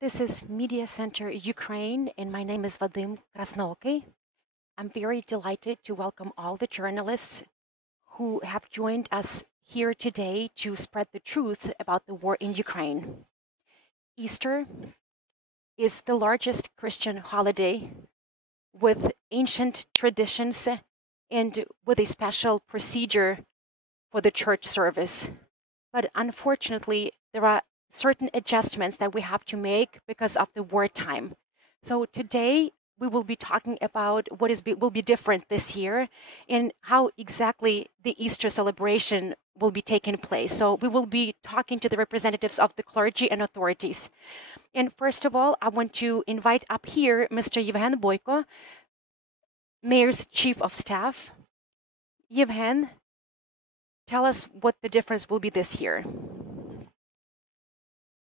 This is Медіацентру Ukraine, and my name is Vadim Krasnoky. I'm very delighted to welcome all the journalists who have joined us here today to spread the truth about the war in Ukraine. Easter is the largest Christian holiday with ancient traditions and with a special procedure for the church service. But unfortunately, there are certain adjustments that we have to make because of the wartime. So today we will be talking about what will be different this year and how exactly the Easter celebration will be taking place. So we will be talking to the representatives of the clergy and authorities. And first of all, I want to invite up here Mr. Yevhen Boiko, Mayor's Chief of Staff. Yevhen, tell us what the difference will be this year.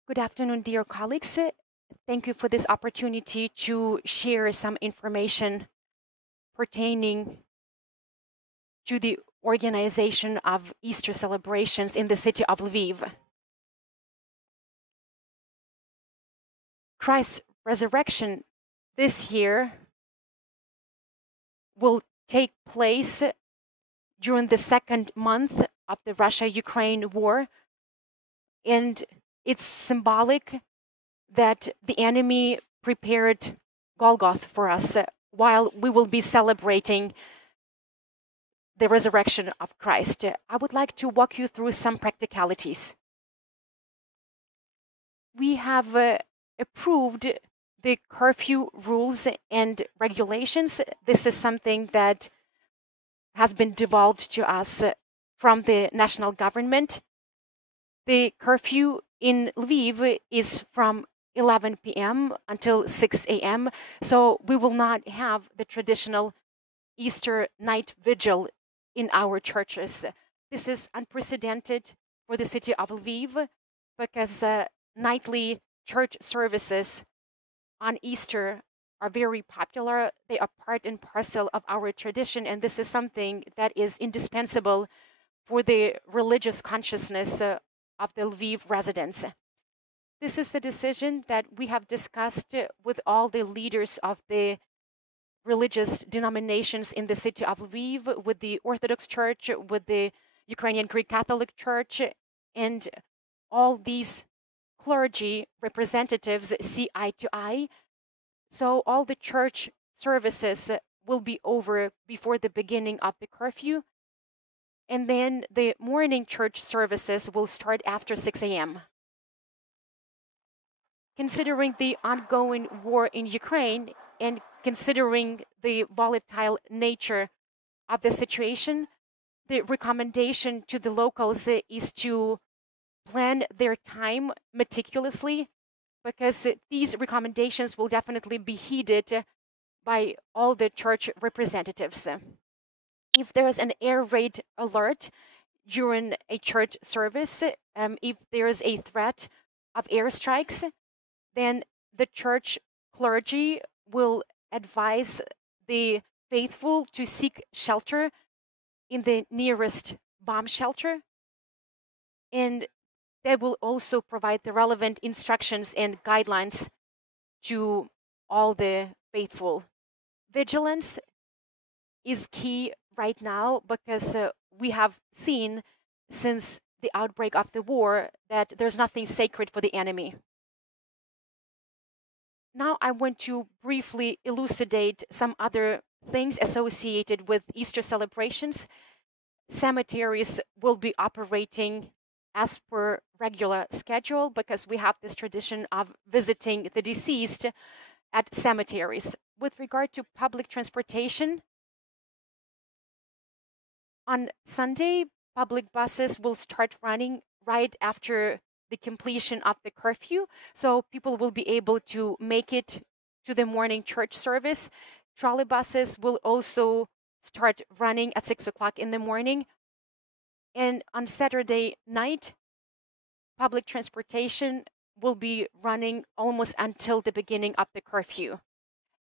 Good afternoon, dear colleagues. Thank you for this opportunity to share some information pertaining to the organization of Easter celebrations in the city of Lviv. Christ's resurrection this year will take place during the second month of the Russia-Ukraine war, and it's symbolic that the enemy prepared Golgotha for us while we will be celebrating the resurrection of Christ. I would like to walk you through some practicalities. We have approved the curfew rules and regulations. This is something that has been devolved to us from the national government. The curfew in Lviv is from 11 p.m. until 6 a.m., so we will not have the traditional Easter night vigil in our churches. This is unprecedented for the city of Lviv because nightly church services on Easter are very popular. They are part and parcel of our tradition, and this is something that is indispensable for the religious consciousness of the Lviv residents. This is the decision that we have discussed with all the leaders of the religious denominations in the city of Lviv, with the Orthodox Church, with the Ukrainian Greek Catholic Church, and all these clergy representatives see eye to eye. So all the church services will be over before the beginning of the curfew, and then the morning church services will start after 6 a.m. Considering the ongoing war in Ukraine and considering the volatile nature of the situation, the recommendation to the locals is to plan their time meticulously, because these recommendations will definitely be heeded by all the church representatives. If there is an air raid alert during a church service, if there is a threat of airstrikes, then the church clergy will advise the faithful to seek shelter in the nearest bomb shelter, and they will also provide the relevant instructions and guidelines to all the faithful. Vigilance is key right now because we have seen since the outbreak of the war that there's nothing sacred for the enemy. Now I want to briefly elucidate some other things associated with Easter celebrations. Cemeteries will be operating as per regular schedule because we have this tradition of visiting the deceased at cemeteries. With regard to public transportation, on Sunday, public buses will start running right after the completion of the curfew, so people will be able to make it to the morning church service. Trolley buses will also start running at 6 o'clock in the morning. And on Saturday night, public transportation will be running almost until the beginning of the curfew.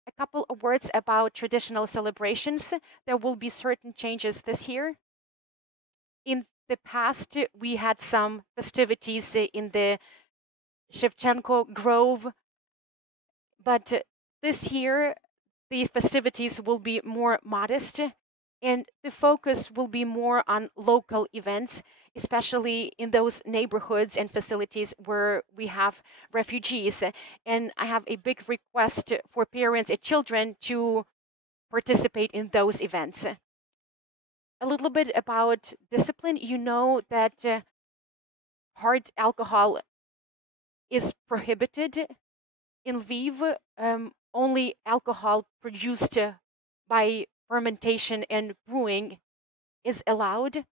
A couple of words about traditional celebrations. There will be certain changes this year. In the past, we had some festivities in the Shevchenko Grove But this year, the festivities will be more modest, and the focus will be more on local events, especially in those neighborhoods and facilities where we have refugees. And I have a big request for parents and children to participate in those events. A little bit about discipline. You know that hard alcohol is prohibited in Lviv. Only alcohol produced by fermentation and brewing is allowed.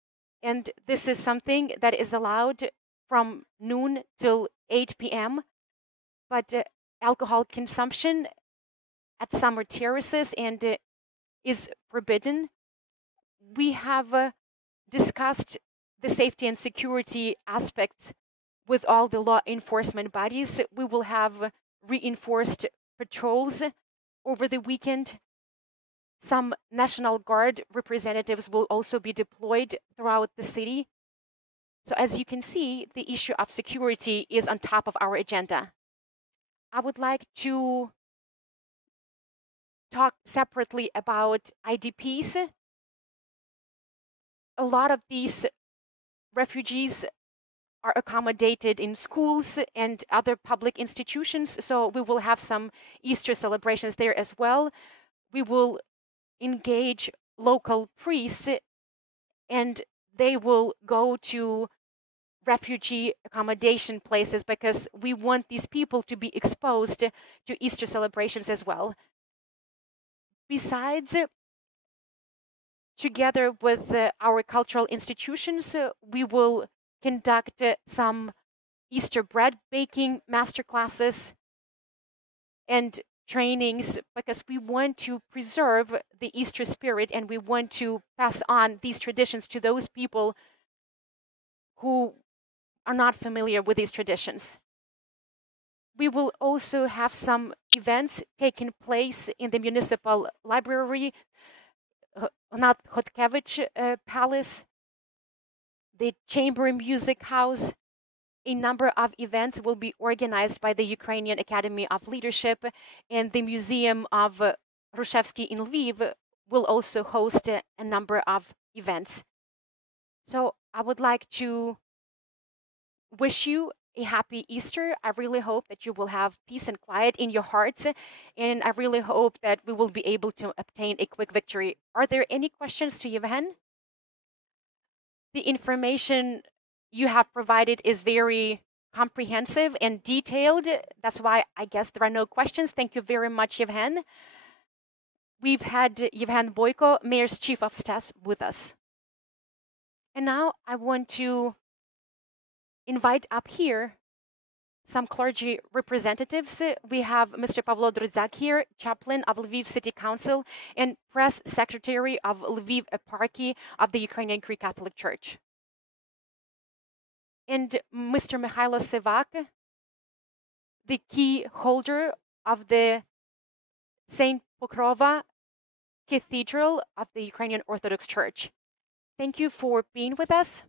And this is something that is allowed from noon till 8 p.m. But alcohol consumption at summer terraces and is forbidden. We have discussed the safety and security aspects with all the law enforcement bodies. We will have reinforced patrols over the weekend. Some National Guard representatives will also be deployed throughout the city. So as you can see, the issue of security is on top of our agenda. I would like to talk separately about IDPs. A lot of these refugees are accommodated in schools and other public institutions, so we will have some Easter celebrations there as well. We will engage local priests, and they will go to refugee accommodation places because we want these people to be exposed to Easter celebrations as well. Besides, together with our cultural institutions, we will conduct some Easter bread baking masterclasses and trainings because we want to preserve the Easter spirit and we want to pass on these traditions to those people who are not familiar with these traditions. We will also have some events taking place in the municipal library, not Hotkevich Palace, the Chamber Music House. A number of events will be organized by the Ukrainian Academy of Leadership, and the Museum of Hrushevsky in Lviv will also host a number of events. So I would like to wish you a happy Easter. I really hope that you will have peace and quiet in your hearts, and I really hope that we will be able to obtain a quick victory. Are there any questions to Yevhen? The information you have provided is very comprehensive and detailed. That's why I guess there are no questions. Thank you very much, Yevhen. We've had Yevhen Boiko, Mayor's Chief of Staff, with us. And now I want to invite up here some clergy representatives. We have Mr. Pavlo Drozdiak here, Chaplain of Lviv City Council and Press Secretary of Lviv Eparchy of the Ukrainian Greek Catholic Church. And Mr. Mykhailo Syvak, the key holder of the St. Pokrova Cathedral of the Ukrainian Orthodox Church. Thank you for being with us.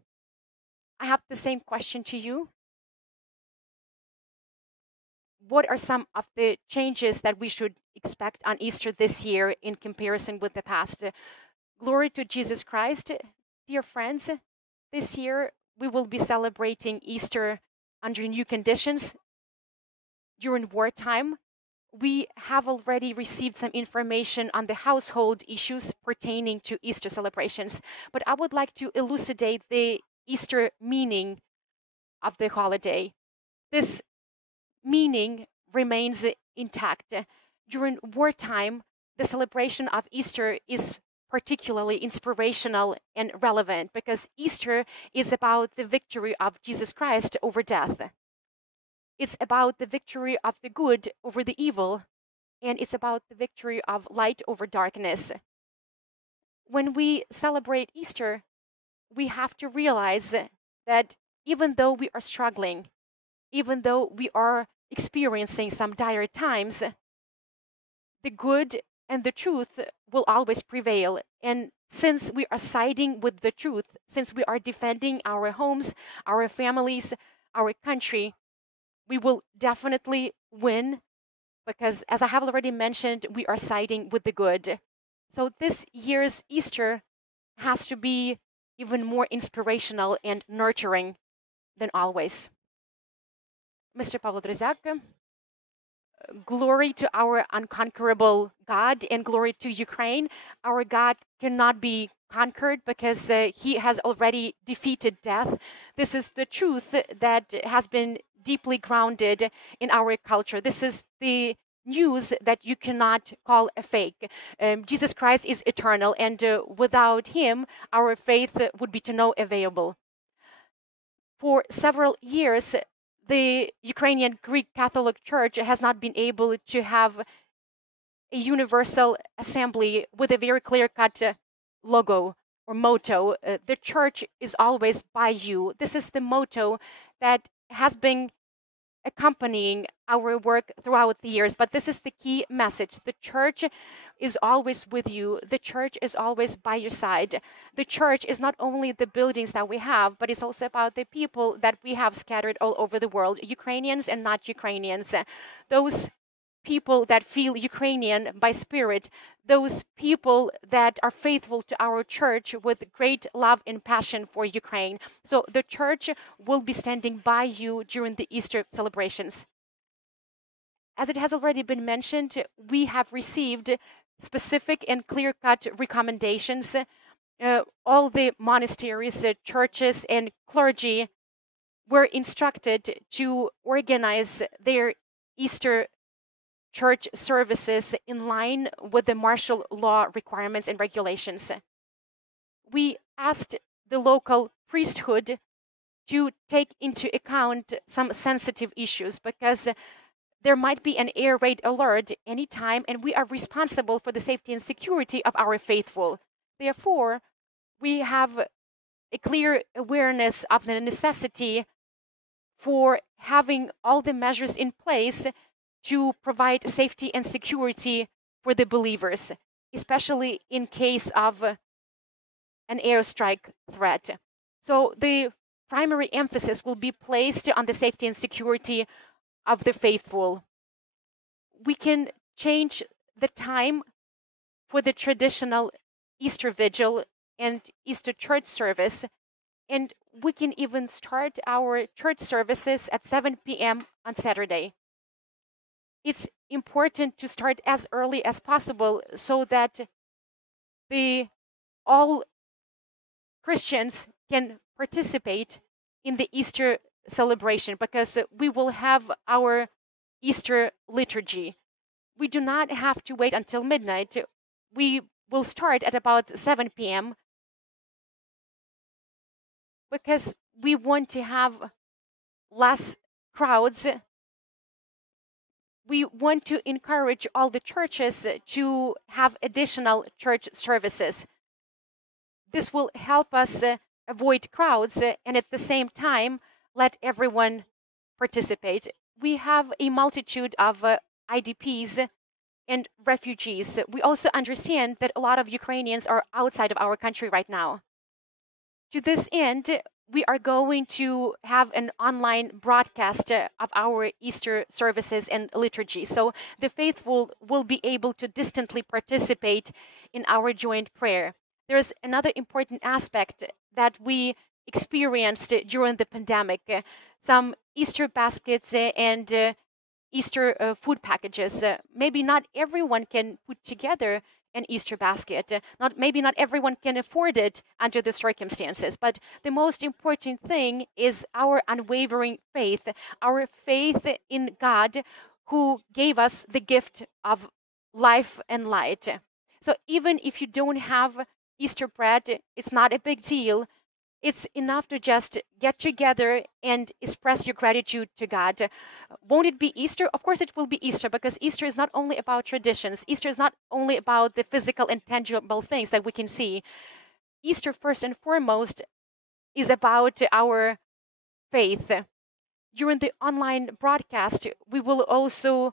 I have the same question to you. What are some of the changes that we should expect on Easter this year in comparison with the past? Glory to Jesus Christ. Dear friends, this year we will be celebrating Easter under new conditions during wartime. We have already received some information on the household issues pertaining to Easter celebrations, but I would like to elucidate the Easter meaning of the holiday. This meaning remains intact. During wartime, the celebration of Easter is particularly inspirational and relevant because Easter is about the victory of Jesus Christ over death. It's about the victory of the good over the evil, and it's about the victory of light over darkness. When we celebrate Easter, we have to realize that even though we are struggling, even though we are experiencing some dire times, the good and the truth will always prevail. And since we are siding with the truth, since we are defending our homes, our families, our country, we will definitely win because, as I have already mentioned, we are siding with the good. So this year's Easter has to be even more inspirational and nurturing than always. Mr. Pavlo Drozdiak, glory to our unconquerable God and glory to Ukraine. Our God cannot be conquered because he has already defeated death. This is the truth that has been deeply grounded in our culture. This is the news that you cannot call a fake. Jesus Christ is eternal, and without him, our faith would be to no available. For several years, the Ukrainian Greek Catholic Church has not been able to have a universal assembly with a very clear-cut logo or motto. The church is always by you. This is the motto that has been accompanying our work throughout the years. But this is the key message. The church is always with you. The church is always by your side. The church is not only the buildings that we have, but it's also about the people that we have scattered all over the world, Ukrainians and not Ukrainians. Those people that feel Ukrainian by spirit, those people that are faithful to our church with great love and passion for Ukraine. So the church will be standing by you during the Easter celebrations. As it has already been mentioned, we have received specific and clear-cut recommendations. All the monasteries, churches, and clergy were instructed to organize their Easter church services in line with the martial law requirements and regulations. We asked the local priesthood to take into account some sensitive issues because there might be an air raid alert anytime, and we are responsible for the safety and security of our faithful. Therefore, we have a clear awareness of the necessity for having all the measures in place to provide safety and security for the believers, especially in case of an airstrike threat. So the primary emphasis will be placed on the safety and security of the faithful. We can change the time for the traditional Easter Vigil and Easter church service, and we can even start our church services at 7 p.m. on Saturday. It's important to start as early as possible so that all Christians can participate in the Easter celebration, because we will have our Easter liturgy. We do not have to wait until midnight. We will start at about 7 p.m. because we want to have less crowds. We want to encourage all the churches to have additional church services. This will help us avoid crowds and at the same time let everyone participate. We have a multitude of IDPs and refugees. We also understand that a lot of Ukrainians are outside of our country right now. To this end, we are going to have an online broadcast of our Easter services and liturgy. So the faithful will be able to distantly participate in our joint prayer. There's another important aspect that we experienced during the pandemic. Some Easter baskets and Easter food packages. Maybe not everyone can put together an Easter basket. Maybe not everyone can afford it under the circumstances, but the most important thing is our unwavering faith, our faith in God who gave us the gift of life and light. So even if you don't have Easter bread, it's not a big deal. It's enough to just get together and express your gratitude to God. Won't it be Easter? Of course it will be Easter, because Easter is not only about traditions. Easter is not only about the physical and tangible things that we can see. Easter, first and foremost, is about our faith. During the online broadcast, we will also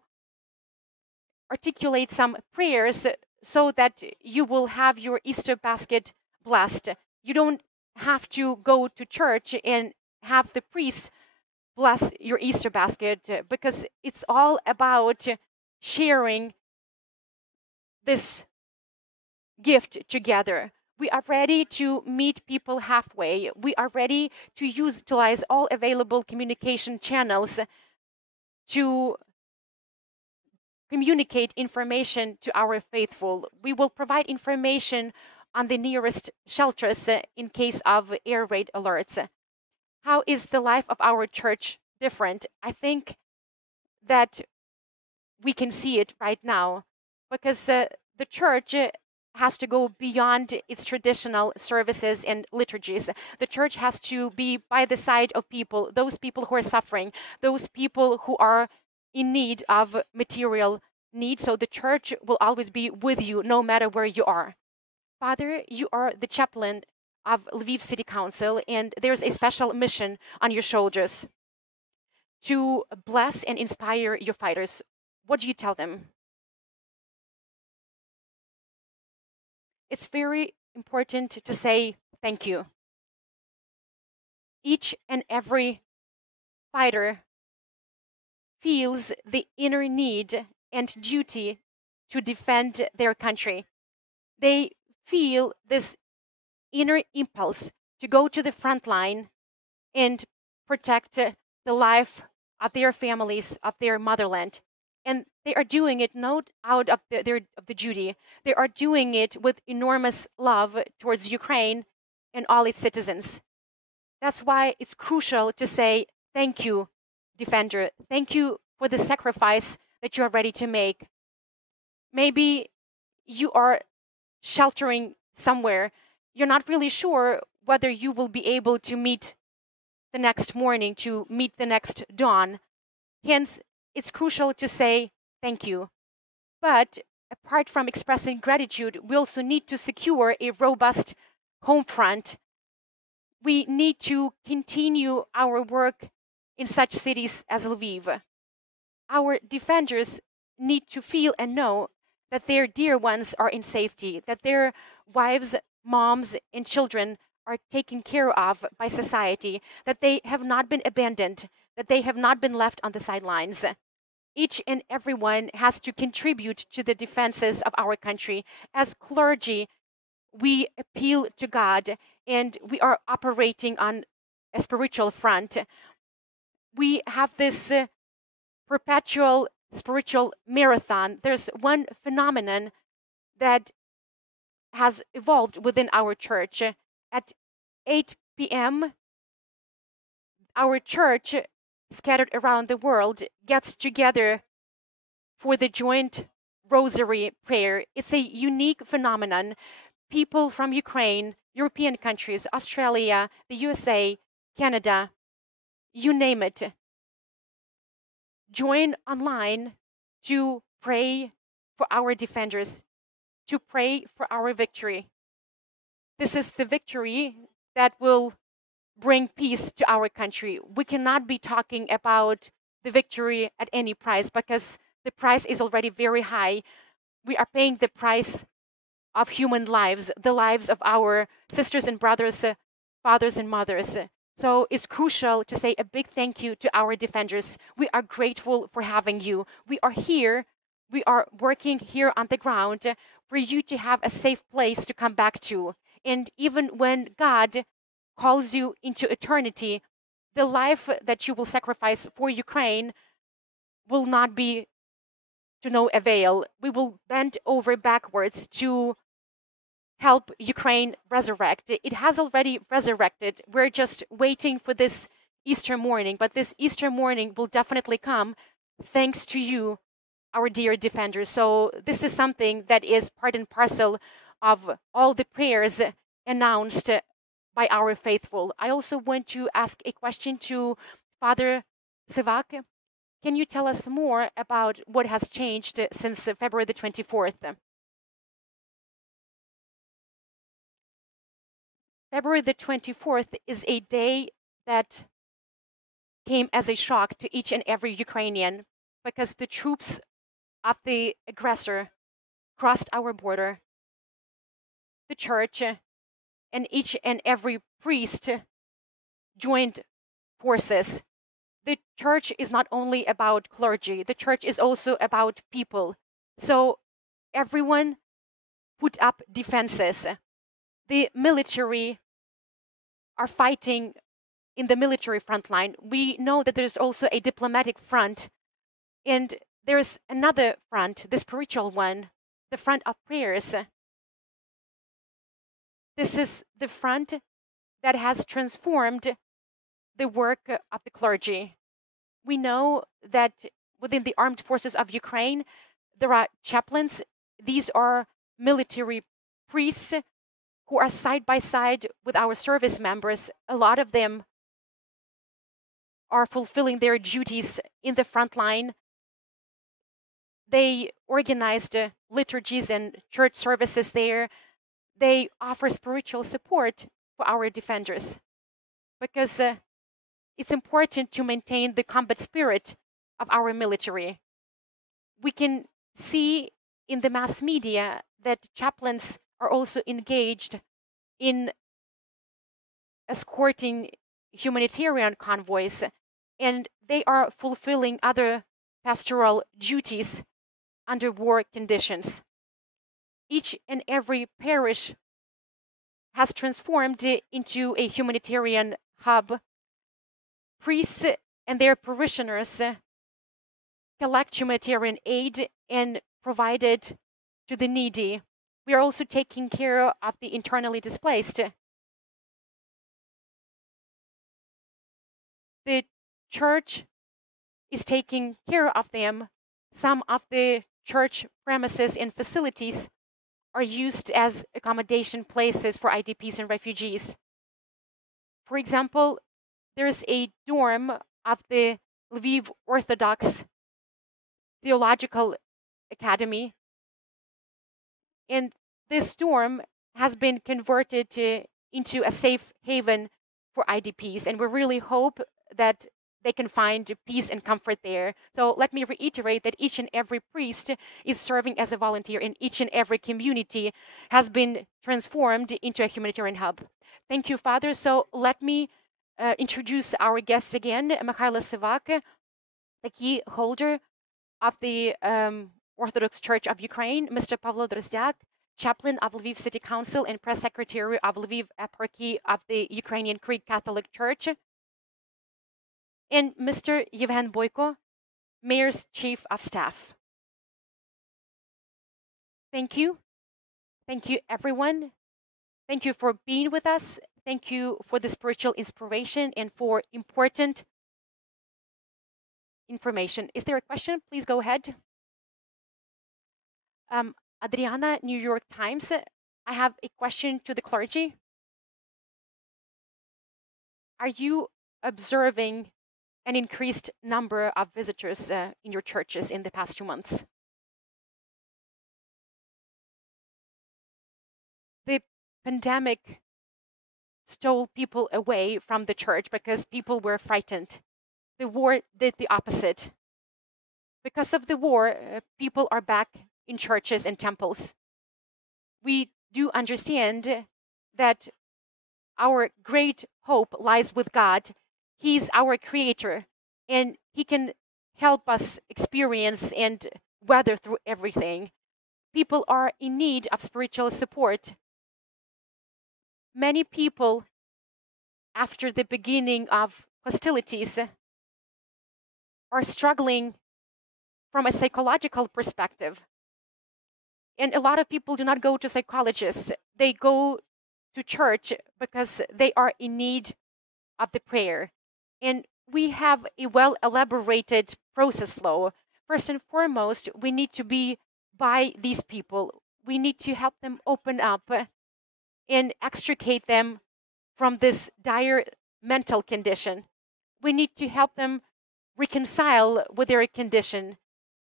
articulate some prayers so that you will have your Easter basket blessed. You don't have to go to church and have the priest bless your Easter basket, because it's all about sharing this gift together. We are ready to meet people halfway. We are ready to utilize all available communication channels to communicate information to our faithful. We will provide information on the nearest shelters in case of air raid alerts. How is the life of our church different? I think that we can see it right now because the church has to go beyond its traditional services and liturgies. The church has to be by the side of people, those people who are suffering, those people who are in need of material need. So the church will always be with you no matter where you are. Father, you are the chaplain of Lviv City Council, and there's a special mission on your shoulders to bless and inspire your fighters. What do you tell them? It's very important to say thank you. Each and every fighter feels the inner need and duty to defend their country. They feel this inner impulse to go to the front line and protect the life of their families, of their motherland. And they are doing it not out of the duty. They are doing it with enormous love towards Ukraine and all its citizens. That's why it's crucial to say thank you, defender. Thank you for the sacrifice that you are ready to make. Maybe you are sheltering somewhere. You're not really sure whether you will be able to meet the next morning, to meet the next dawn. Hence, it's crucial to say thank you. But apart from expressing gratitude, we also need to secure a robust home front. We need to continue our work in such cities as Lviv. Our defenders need to feel and know that their dear ones are in safety, that their wives, moms, and children are taken care of by society, that they have not been abandoned, that they have not been left on the sidelines. Each and everyone has to contribute to the defenses of our country. As clergy, we appeal to God, and we are operating on a spiritual front. We have this perpetual spiritual marathon. There's one phenomenon that has evolved within our church. At 8 p.m., our church, scattered around the world, gets together for the joint Rosary Prayer. It's a unique phenomenon. People from Ukraine, European countries, Australia, the USA, Canada, you name it, join online to pray for our defenders, to pray for our victory. This is the victory that will bring peace to our country. We cannot be talking about the victory at any price because the price is already very high. We are paying the price of human lives, the lives of our sisters and brothers, fathers and mothers. So it's crucial to say a big thank you to our defenders. We are grateful for having you. We are here. We are working here on the ground for you to have a safe place to come back to. And even when God calls you into eternity, the life that you will sacrifice for Ukraine will not be to no avail. We will bend over backwards to help Ukraine resurrect. It has already resurrected. We're just waiting for this Easter morning, but this Easter morning will definitely come thanks to you, our dear defenders. So this is something that is part and parcel of all the prayers announced by our faithful. I also want to ask a question to Father Syvak. Can you tell us more about what has changed since February the 24th? February the 24th is a day that came as a shock to each and every Ukrainian because the troops of the aggressor crossed our border. The church and each and every priest joined forces. the church is not only about clergy, the church is also about people. So everyone put up defenses. The military are fighting in the military front line. We know that there's also a diplomatic front, and there's another front, the spiritual one, the front of prayers. This is the front that has transformed the work of the clergy. We know that within the armed forces of Ukraine, there are chaplains. These are military priests who are side by side with our service members. A lot of them are fulfilling their duties in the front line. They organized liturgies and church services there. They offer spiritual support for our defenders, because it's important to maintain the combat spirit of our military. We can see in the mass media that chaplains are also engaged in escorting humanitarian convoys, and they are fulfilling other pastoral duties under war conditions. Each and every parish has transformed into a humanitarian hub. Priests and their parishioners collect humanitarian aid and provide it to the needy. We are also taking care of the internally displaced. The church is taking care of them. Some of the church premises and facilities are used as accommodation places for IDPs and refugees. For example, there's a dorm of the Lviv Orthodox Theological Academy, and this dorm has been converted into a safe haven for IDPs, and we really hope that they can find peace and comfort there. So let me reiterate that each and every priest is serving as a volunteer, and each and every community has been transformed into a humanitarian hub. Thank you, Father. So let me introduce our guests again. Mykhailo Syvak, the key holder of the Orthodox Church of Ukraine, Mr. Pavlo Drozdiak, chaplain of Lviv City Council and press secretary of Lviv Eparchy of the Ukrainian Greek Catholic Church, and Mr. Yevhen Boiko, Mayor's Chief of Staff. Thank you. Thank you, everyone. Thank you for being with us. Thank you for the spiritual inspiration and for important information. Is there a question? Please go ahead. Adriana, New York Times. I have a question to the clergy. Are you observing an increased number of visitors in your churches in the past 2 months? The pandemic stole people away from the church because people were frightened. The war did the opposite. Because of the war, people are back in churches and temples. We do understand that our great hope lies with God. He's our creator, and He can help us experience and weather through everything. People are in need of spiritual support. Many people, after the beginning of hostilities, are struggling from a psychological perspective. And a lot of people do not go to psychologists. They go to church because they are in need of the prayer. And we have a well-elaborated process flow. First and foremost, we need to be by these people. We need to help them open up and extricate them from this dire mental condition. We need to help them reconcile with their condition.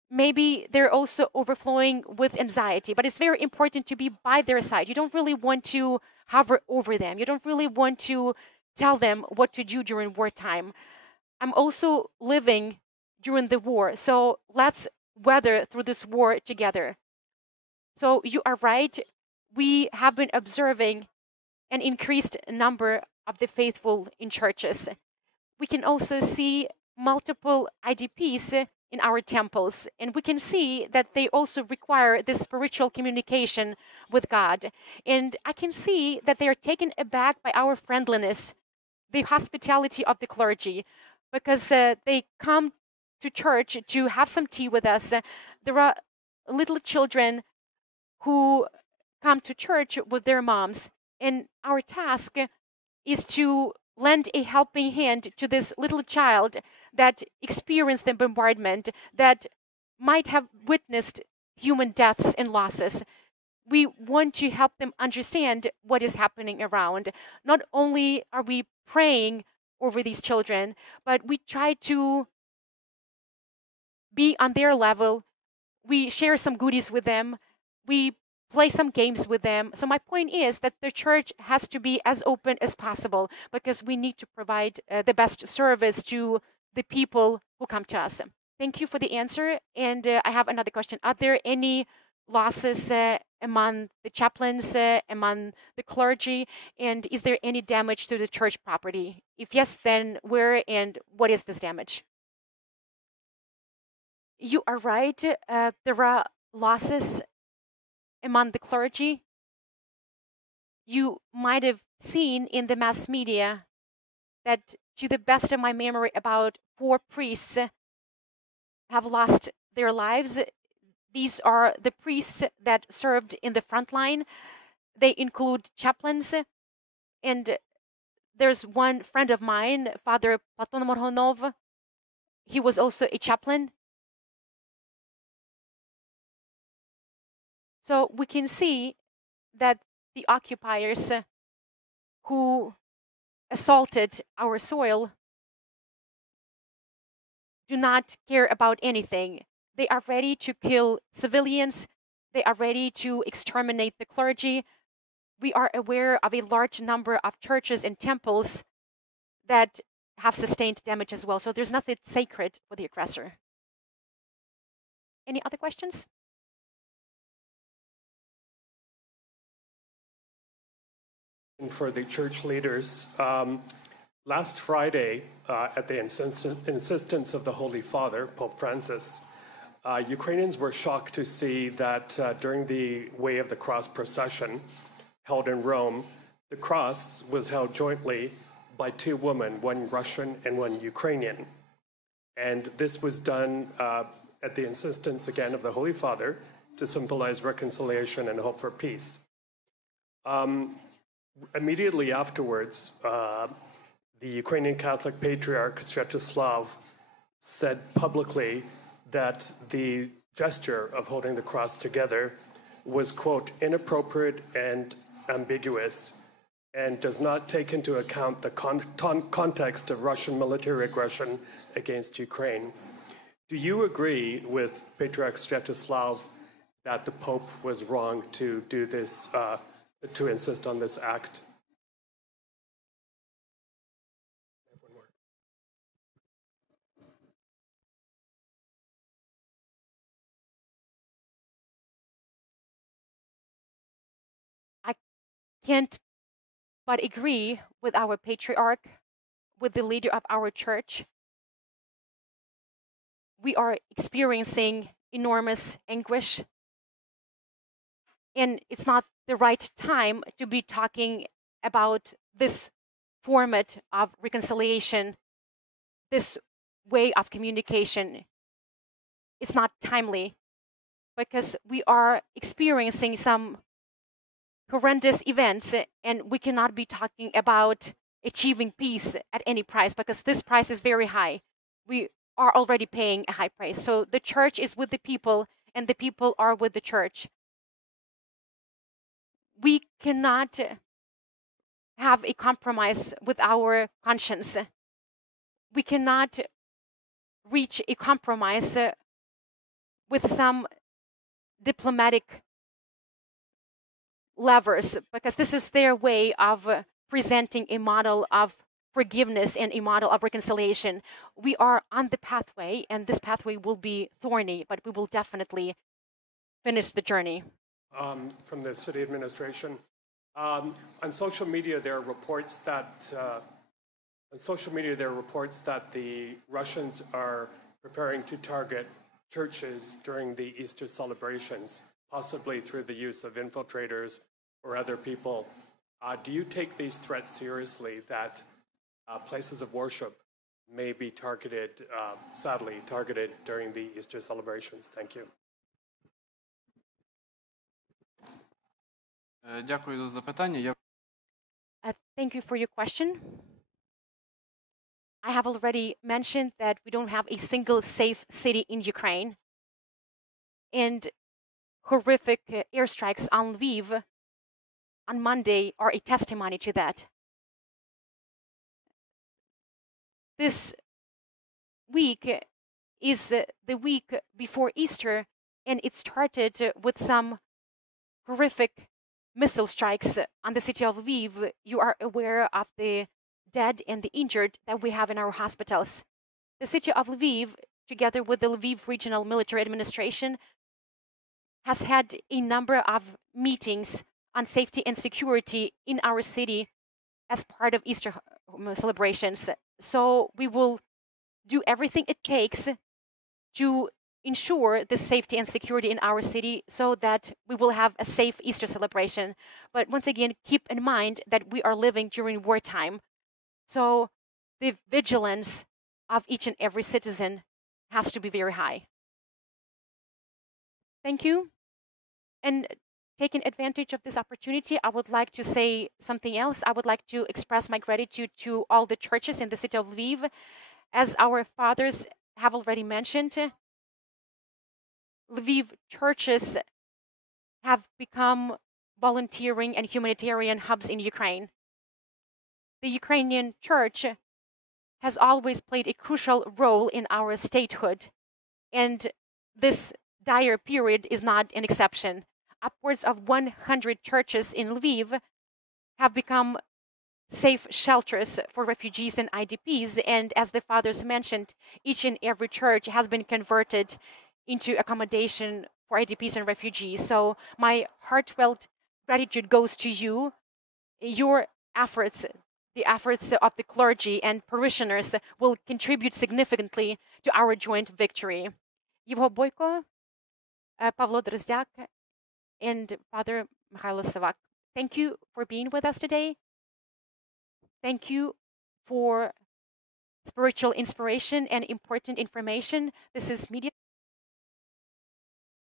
Maybe they're also overflowing with anxiety, but it's very important to be by their side. You don't really want to hover over them. You don't really want to tell them what to do during wartime. I'm also living during the war, so let's weather through this war together. So you are right. We have been observing an increased number of the faithful in churches. We can also see multiple IDPs in our temples, and we can see that they also require this spiritual communication with God. And I can see that they are taken aback by our friendliness, the hospitality of the clergy, because they come to church to have some tea with us. There are little children who come to church with their moms, and our task is to lend a helping hand to this little child that experienced the bombardment, that might have witnessed human deaths and losses. We want to help them understand what is happening around. Not only are we praying over these children, but we try to be on their level. We share some goodies with them. We play some games with them. So my point is that the church has to be as open as possible, because we need to provide the best service to the people who come to us. Thank you for the answer. And I have another question. Are there any losses among the chaplains, among the clergy? And is there any damage to the church property? If yes, then where and what is this damage? You are right. There are losses among the clergy. You might have seen in the mass media that, to the best of my memory, about 4 priests have lost their lives. These are the priests that served in the front line. They include chaplains, and there's one friend of mine, Father Platon Morhonov. He was also a chaplain. So we can see that the occupiers who assaulted our soil do not care about anything. They are ready to kill civilians. They are ready to exterminate the clergy. We are aware of a large number of churches and temples that have sustained damage as well. So there's nothing sacred for the aggressor. Any other questions? For the church leaders, last Friday, at the insistence of the Holy Father, Pope Francis, Ukrainians were shocked to see that during the Way of the Cross procession held in Rome, the cross was held jointly by 2 women, one Russian and one Ukrainian. And this was done at the insistence, again, of the Holy Father to symbolize reconciliation and hope for peace. Immediately afterwards, the Ukrainian Catholic Patriarch Sviatoslav said publicly that the gesture of holding the cross together was, quote, inappropriate and ambiguous, and does not take into account the context of Russian military aggression against Ukraine. Do you agree with Patriarch Sviatoslav that the Pope was wrong to do this, to insist on this act? I can't but agree with our patriarch, with the leader of our church. We are experiencing enormous anguish, and it's not the right time to be talking about this format of reconciliation, this way of communication. It's not timely, because we are experiencing some horrendous events, and we cannot be talking about achieving peace at any price, because this price is very high. We are already paying a high price. So the church is with the people, and the people are with the church. We cannot have a compromise with our conscience. We cannot reach a compromise with some diplomatic levers, because this is their way of presenting a model of forgiveness and a model of reconciliation. We are on the pathway, and this pathway will be thorny, but we will definitely finish the journey. From the city administration. On social media, there are reports that On social media, there are reports that the Russians are preparing to target churches during the Easter celebrations, possibly through the use of infiltrators or other people. Do you take these threats seriously, that places of worship may be targeted, sadly, targeted during the Easter celebrations? Thank you. Дякую за запитання. Thank you for your question. I have already mentioned that we don't have a single safe city in Ukraine. And horrific airstrikes on Lviv on Monday are a testimony to that. This week is the week before Easter, and it started with some horrific missile strikes on the city of Lviv. You are aware of the dead and the injured that we have in our hospitals. The city of Lviv, together with the Lviv Regional Military Administration, has had a number of meetings on safety and security in our city as part of Easter celebrations. So we will do everything it takes to ensure the safety and security in our city so that we will have a safe Easter celebration. But once again, keep in mind that we are living during wartime. So the vigilance of each and every citizen has to be very high. Thank you. And taking advantage of this opportunity, I would like to say something else. I would like to express my gratitude to all the churches in the city of Lviv. As our fathers have already mentioned, Lviv churches have become volunteering and humanitarian hubs in Ukraine. The Ukrainian church has always played a crucial role in our statehood, and this dire period is not an exception. Upwards of 100 churches in Lviv have become safe shelters for refugees and IDPs, and as the fathers mentioned, each and every church has been converted into accommodation for IDPs and refugees. So my heartfelt gratitude goes to you. Your efforts, the efforts of the clergy and parishioners, will contribute significantly to our joint victory. Boiko, Pavlo Drozdiak, and Father Mykhailo Syvak, thank you for being with us today. Thank you for spiritual inspiration and important information. This is Media.